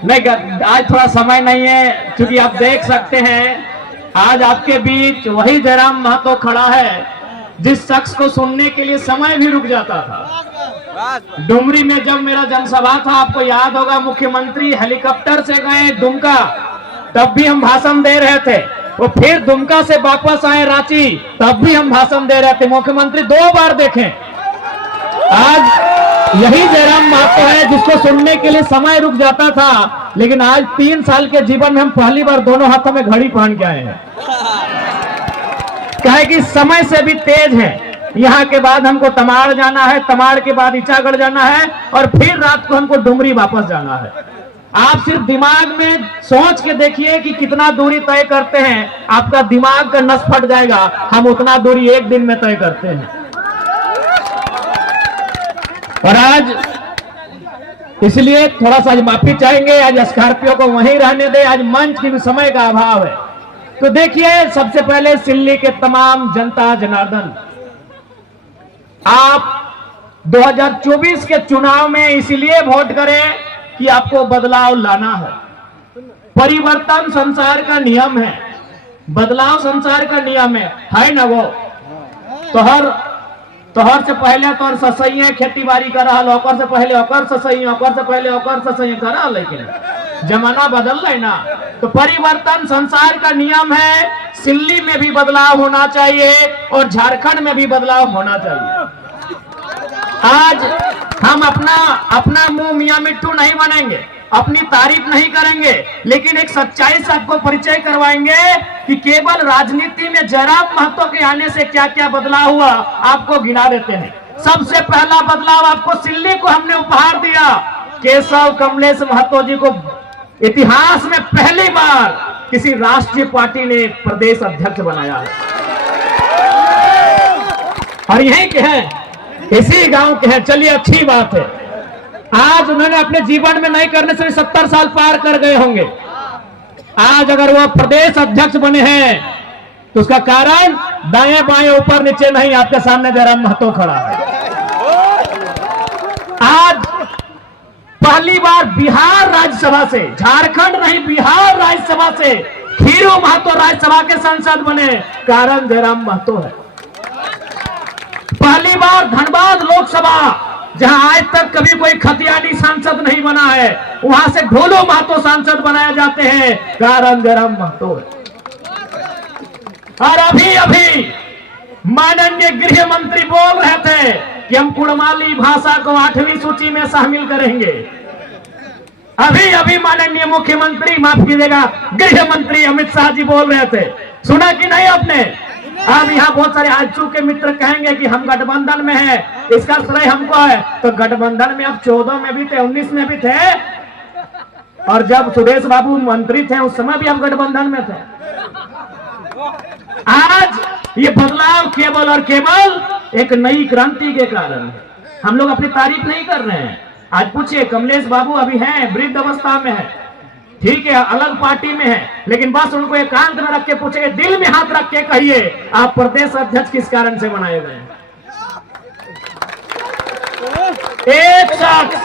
नहीं, आज थोड़ा समय नहीं है, क्योंकि आप देख सकते हैं आज आपके बीच वही जयराम महतो खड़ा है जिस शख्स को सुनने के लिए समय भी रुक जाता था। डुमरी में जब मेरा जनसभा था, आपको याद होगा, मुख्यमंत्री हेलीकॉप्टर से गए दुमका, तब भी हम भाषण दे रहे थे। वो फिर दुमका से वापस आए रांची, तब भी हम भाषण दे रहे थे। मुख्यमंत्री 2 बार देखें। आज यही जयराम महतो है जिसको सुनने के लिए समय रुक जाता था, लेकिन आज 3 साल के जीवन में हम पहली बार दोनों हाथों में घड़ी पहन के आए हैं। कहे कि समय से भी तेज है। यहाँ के बाद हमको तमाड़ जाना है, तमाड़ के बाद ईचागढ़ जाना है, और फिर रात को हमको डुमरी वापस जाना है। आप सिर्फ दिमाग में सोच के देखिए कि कितना दूरी तय करते हैं, आपका दिमाग का नस फट जाएगा। हम उतना दूरी 1 दिन में तय करते हैं। और आज इसलिए थोड़ा सा माफी चाहेंगे, आज स्कॉर्पियो को वहीं रहने दे, आज मंच की भी समय का अभाव है। तो देखिए, सबसे पहले सिल्ली के तमाम जनता जनार्दन, आप 2024 के चुनाव में इसलिए वोट करें कि आपको बदलाव लाना है। परिवर्तन संसार का नियम है, बदलाव संसार का नियम है ना। वो तोहर से पहले तोहर ससैया खेती बाड़ी कर रहा, ओकर से पहले ओकर ससैया, ओकर से पहले ओकर ससैया कर रहा, लेकिन जमाना बदल रहा है ना। तो परिवर्तन संसार का नियम है। सिल्ली में भी बदलाव होना चाहिए और झारखंड में भी बदलाव होना चाहिए। आज हम अपना मुंह मियां मिट्टू नहीं बनेंगे, अपनी तारीफ नहीं करेंगे, लेकिन एक सच्चाई से आपको परिचय करवाएंगे कि केवल राजनीति में जयराम महतो के आने से क्या क्या बदलाव हुआ, आपको गिना देते हैं। सबसे पहला बदलाव आपको सिल्ली को हमने उपहार दिया। केशव कमलेश महतो जी को इतिहास में पहली बार किसी राष्ट्रीय पार्टी ने प्रदेश अध्यक्ष बनाया है, और यहीं के हैं, इसी गांव के हैं। चलिए, अच्छी बात है। आज उन्होंने अपने जीवन में नहीं करने से 70 साल पार कर गए होंगे। आज अगर वो प्रदेश अध्यक्ष बने हैं तो उसका कारण दाएं बाएं ऊपर नीचे नहीं, आपके सामने जयराम महतो खड़ा है। आज पहली बार बिहार राज्यसभा से, झारखंड नहीं बिहार राज्यसभा से खीरू महतो राज्यसभा के सांसद बने, कारण जयराम महतो है। पहली बार धनबाद लोकसभा, जहां आज तक कभी कोई खतियानी सांसद नहीं बना है, वहां से ढोलो महतो सांसद बनाए जाते हैं, कारण जयराम महतो है। और अभी माननीय गृह मंत्री बोल रहे थे कि हम कुड़माली भाषा को 8वीं सूची में शामिल करेंगे। अभी माननीय मुख्यमंत्री, माफ कीजिएगा, गृह मंत्री अमित शाह जी बोल रहे थे, सुना कि नहीं आपने? अब यहाँ बहुत सारे आजू के मित्र कहेंगे कि हम गठबंधन में हैं, इसका श्रेय हमको है। तो गठबंधन में आप 14 में भी थे, 19 में भी थे, और जब सुरेश बाबू मंत्री थे उस समय भी आप गठबंधन में थे। आज ये बदलाव केवल और केवल एक नई क्रांति के कारण है। हम लोग अपनी तारीफ नहीं कर रहे हैं। आज पूछिए, कमलेश बाबू अभी हैं, वृद्ध अवस्था में है, ठीक है, अलग पार्टी में है, लेकिन बस उनको एकांत में रख के पूछे, दिल में हाथ रख के कहिए, आप प्रदेश अध्यक्ष किस कारण से बनाए गए? एक शख्स,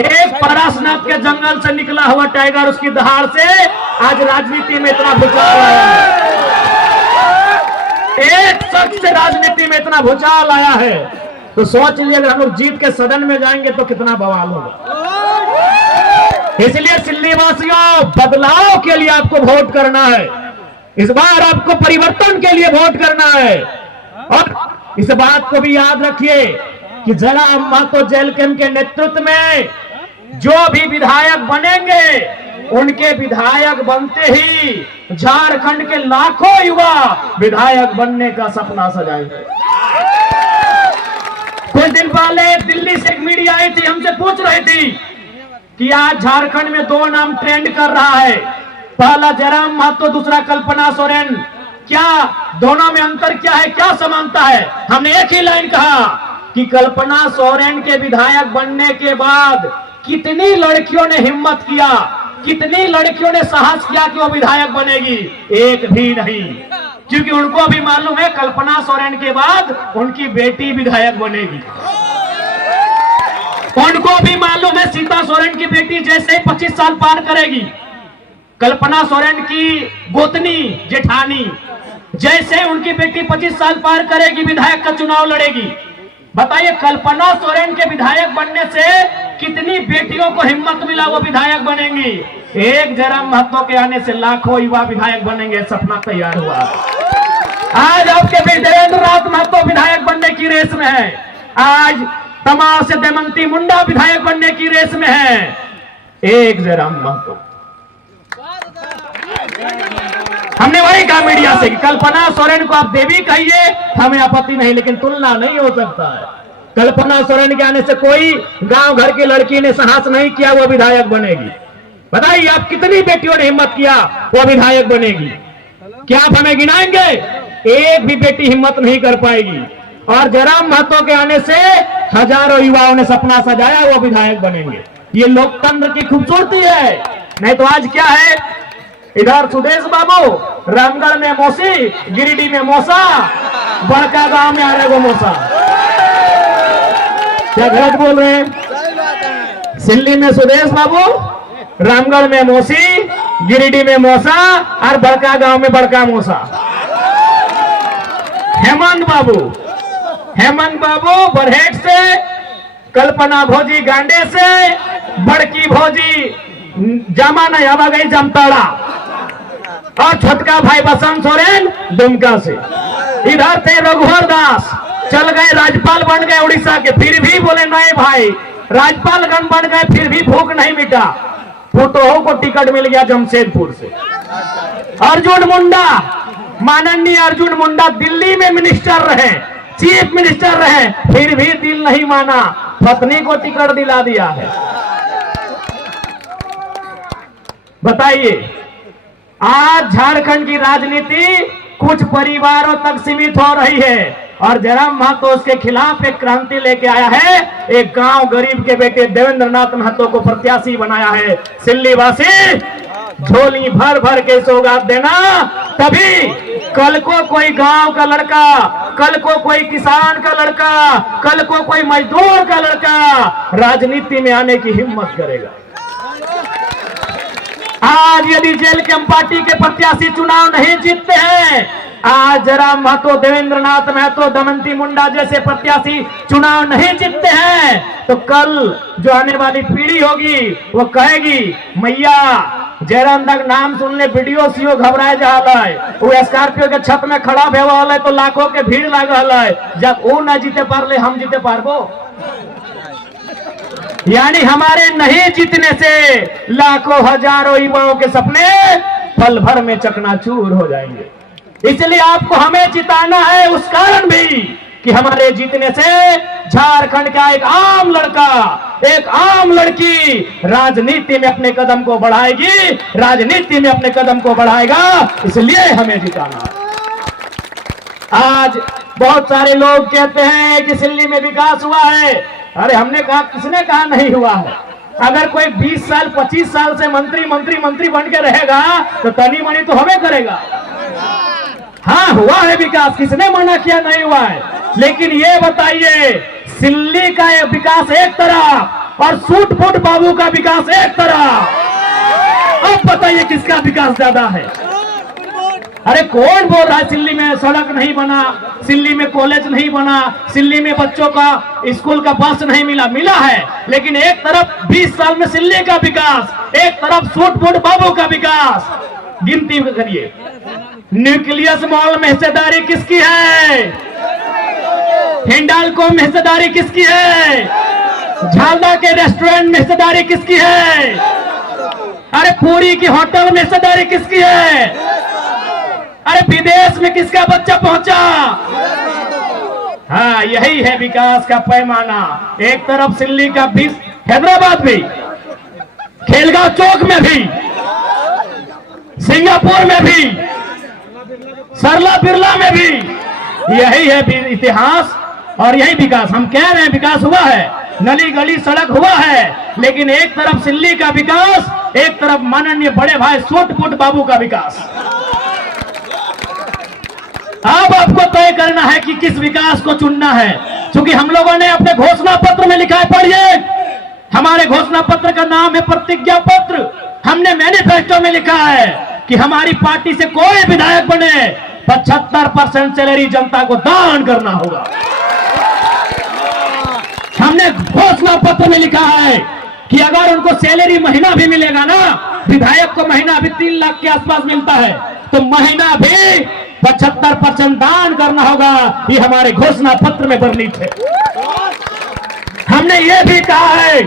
एक पारसनाथ के जंगल से निकला हुआ टाइगर, उसकी दहाड़ से आज राजनीति में इतना भूचाल आया है। एक शख्स से राजनीति में इतना भूचाल आया है, तो सोच लीजिए अगर हम लोग जीत के सदन में जाएंगे तो कितना बवाल होगा। इसलिए सिल्ली वासियों, बदलाव के लिए आपको वोट करना है। इस बार आपको परिवर्तन के लिए वोट करना है। और इस बात को भी याद रखिए कि जयराम महतो जैलकेम के नेतृत्व में जो भी विधायक बनेंगे, उनके विधायक बनते ही झारखंड के लाखों युवा विधायक बनने का सपना सजाएंगे। कुछ दिन पहले दिल्ली से एक मीडिया आई थी, हमसे पूछ रही थी कि आज झारखंड में 2 नाम ट्रेंड कर रहा है, पहला जयराम महतो, दूसरा कल्पना सोरेन, क्या दोनों में अंतर क्या है, क्या समानता है? हमने एक ही लाइन कहा कि कल्पना सोरेन के विधायक बनने के बाद कितनी लड़कियों ने हिम्मत किया, कितनी लड़कियों ने साहस किया कि वो विधायक बनेगी? एक भी नहीं, क्योंकि उनको भी मालूम है कल्पना सोरेन के बाद उनकी बेटी विधायक बनेगी। उनको भी मालूम है सीता सोरेन की बेटी जैसे 25 साल पार करेगी, कल्पना सोरेन की गोतनी जेठानी जैसे उनकी बेटी 25 साल पार करेगी, विधायक का चुनाव लड़ेगी। बताइए कल्पना सोरेन के विधायक बनने से कितनी बेटियों को हिम्मत मिला, वो विधायक बनेंगी। एक जयराम महतो के आने से लाखों युवा विधायक बनेंगे, सपना तैयार हुआ। आज आपके देवेंद्र नाथ महतो विधायक बनने की रेस में है, आज तमाम से दमंती मुंडा विधायक बनने की रेस में है। एक जयराम महतो, हमने वही कहा मीडिया से कि कल्पना सोरेन को आप देवी कहिए, हमें आपत्ति नहीं, लेकिन तुलना नहीं हो सकता है। कल्पना सोरेन के आने से कोई गांव घर की लड़की ने साहस नहीं किया वो विधायक बनेगी। बताइए आप कितनी बेटियों ने हिम्मत किया वो विधायक बनेगी। क्या आप हमें गिनाएंगे? एक भी बेटी हिम्मत नहीं कर पाएगी। और जयराम महतो के आने से हजारों युवाओं ने सपना सजाया वो विधायक बनेंगे। ये लोकतंत्र की खूबसूरती है। नहीं तो आज क्या है, इधर सुदेश बाबू, रामगढ़ में मौसी, गिरिडीह में मौसा, बड़का गांव में आ रहे वो मौसा। क्या गलत बोल रहे हैं? सिल्ली में सुदेश बाबू, रामगढ़ में मौसी, गिरिडीह में मौसा और बड़का गांव में बड़का मौसा। हेमंत बाबू बरहेट से, कल्पना भौजी गांडे से, बड़की भौजी जामा नहीं हवा गई जमताड़ा, और छोटका भाई बसंत सोरेन दुमका से। इधर थे रघुवर दास, चल गए राज्यपाल बन गए उड़ीसा के, फिर भी बोले नहीं भाई राज्यपालगण बन गए फिर भी भूख नहीं मिटा, फुटोहो को टिकट मिल गया जमशेदपुर से। अर्जुन मुंडा, माननीय अर्जुन मुंडा दिल्ली में मिनिस्टर रहे, चीफ मिनिस्टर रहे, फिर भी दिल नहीं माना, पत्नी को टिकट दिला दिया है। बताइए आज झारखंड की राजनीति कुछ परिवारों तक सीमित हो रही है और जयराम महतो उसके खिलाफ एक क्रांति लेके आया है। एक गांव गरीब के बेटे देवेंद्र नाथ महतो को प्रत्याशी बनाया है। सिल्ली वासी झोली भर भर के सौगात देना, तभी कल को कोई गांव का लड़का, कल को कोई किसान का लड़का, कल को कोई मजदूर का लड़का राजनीति में आने की हिम्मत करेगा। आज यदि जेल कैंप पार्टी के प्रत्याशी चुनाव नहीं जीतते हैं, आज जयराम महतो, देवेंद्र नाथ महतो, दमंती मुंडा जैसे प्रत्याशी चुनाव नहीं जीतते हैं, तो कल जो आने वाली पीढ़ी होगी वो कहेगी मैया जयराम तक नाम सुनने वीडियो सीओ घबराए जा रहा है, वो स्कॉर्पियो के छत में खड़ा भेवा है तो लाखों के भीड़ लागल है, जब वो न जीते पारले हम जीते पारबो। यानी हमारे नहीं जीतने से लाखों हजारों युवाओं के सपने पल भर में चकनाचूर हो जाएंगे। इसलिए आपको हमें जिताना है, उस कारण भी कि हमारे जीतने से झारखंड का एक आम लड़का, एक आम लड़की राजनीति में अपने कदम को बढ़ाएगी, राजनीति में अपने कदम को बढ़ाएगा, इसलिए हमें जिताना। आज बहुत सारे लोग कहते हैं कि सिल्ली में विकास हुआ है। अरे हमने कहा, किसने कहा नहीं हुआ है? अगर कोई 20 साल 25 साल से मंत्री बन के रहेगा तो तनी मनी तो हमें करेगा। हाँ हुआ है विकास, किसने मना किया नहीं हुआ है, लेकिन ये बताइए सिल्ली का ये विकास एक तरफ और सूट फूट बाबू का विकास एक तरफ। अब बताइए किसका विकास ज्यादा है? अरे कौन बोल रहा है सिल्ली में सड़क नहीं बना, सिल्ली में कॉलेज नहीं बना, सिल्ली में बच्चों का स्कूल का बस नहीं मिला? मिला है, लेकिन एक तरफ 20 साल में सिल्ली का विकास, एक तरफ सूट फूट बाबू का विकास। गिनती करिए, न्यूक्लियस मॉल में हिस्सेदारी किसकी है? हिंडाल्को में हिस्सेदारी किसकी है? झालदा के रेस्टोरेंट में हिस्सेदारी किसकी है? अरे पूरी की होटल में हिस्सेदारी किसकी है? अरे विदेश में किसका बच्चा पहुंचा? हाँ यही है विकास का पैमाना। एक तरफ सिल्ली का 20, हैदराबाद भी, खेलगांव चौक में भी, सिंगापुर में भी, सरला बिरला में भी, यही है इतिहास और यही विकास। हम कह रहे हैं विकास हुआ है, नली गली सड़क हुआ है, लेकिन एक तरफ सिल्ली का विकास, एक तरफ माननीय बड़े भाई सूट फूट बाबू का विकास। अब आपको तय करना है कि किस विकास को चुनना है, क्योंकि हम लोगों ने अपने घोषणा पत्र में लिखा है, पढ़िए, हमारे घोषणा पत्र का नाम है प्रतिज्ञा पत्र। हमने मैनिफेस्टो में लिखा है कि हमारी पार्टी से कोई विधायक बने 75% सैलरी जनता को दान करना होगा। हमने घोषणा पत्र में लिखा है कि अगर उनको सैलरी महीना भी मिलेगा ना, विधायक को महीना भी 3 लाख के आसपास मिलता है, तो महीना भी 75% दान करना होगा। ये हमारे घोषणा पत्र में वर्णित है। हमने ये भी कहा है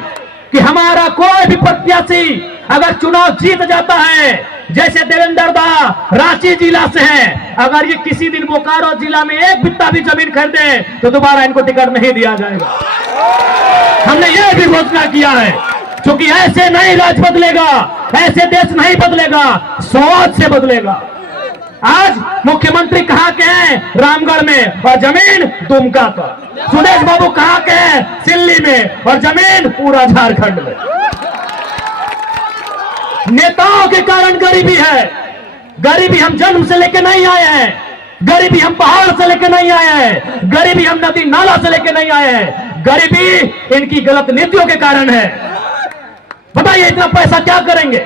कि हमारा कोई भी प्रत्याशी अगर चुनाव जीत जाता है, जैसे देवेंद्र दा रांची जिला से है, अगर ये किसी दिन बोकारो जिला में एक बित्ता भी जमीन खरीदे तो दोबारा इनको टिकट नहीं दिया जाएगा। हमने ये भी घोषणा किया है, क्योंकि ऐसे नहीं राज बदलेगा, ऐसे देश नहीं बदलेगा, सोच से बदलेगा। आज मुख्यमंत्री कहां के हैं? रामगढ़ में, और जमीन दुमका का। सुरेश बाबू कहां के हैं? सिल्ली में, और जमीन पूरा झारखंड में। नेताओं के कारण गरीबी है। गरीबी हम जन्म से लेके नहीं आए हैं, गरीबी हम पहाड़ से लेके नहीं आए हैं, गरीबी हम नदी नाला से लेके नहीं आए हैं। गरीबी इनकी गलत नीतियों के कारण है। बताइए इतना पैसा क्या करेंगे?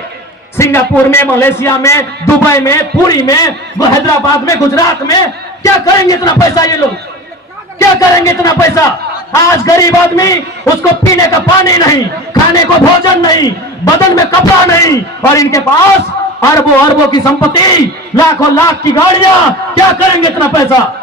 सिंगापुर में, मलेशिया में, दुबई में, पुरी में, हैदराबाद में, गुजरात में क्या करेंगे इतना पैसा? ये लोग क्या करेंगे इतना पैसा? आज गरीब आदमी, उसको पीने का पानी नहीं, खाने को भोजन नहीं, बदन में कपड़ा नहीं, और इनके पास अरबों अरबों की संपत्ति, लाखों लाख की गाड़ियां। क्या करेंगे इतना पैसा?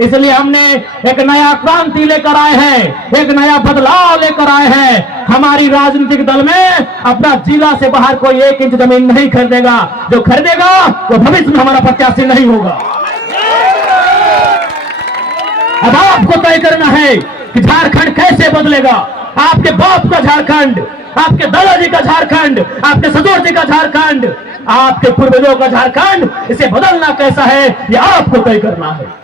इसलिए हमने एक नया क्रांति लेकर आए हैं, एक नया बदलाव लेकर आए हैं। हमारी राजनीतिक दल में अपना जिला से बाहर कोई 1 इंच जमीन नहीं खरीदेगा। जो खरीदेगा वो भविष्य में हमारा प्रत्याशी नहीं होगा। अब आपको तय करना है कि झारखंड कैसे बदलेगा। आपके बाप का झारखंड, आपके दादाजी का झारखंड, आपके ससुर जी का झारखंड, आपके पूर्वजों का झारखंड, इसे बदलना कैसा है ये आपको तय करना है।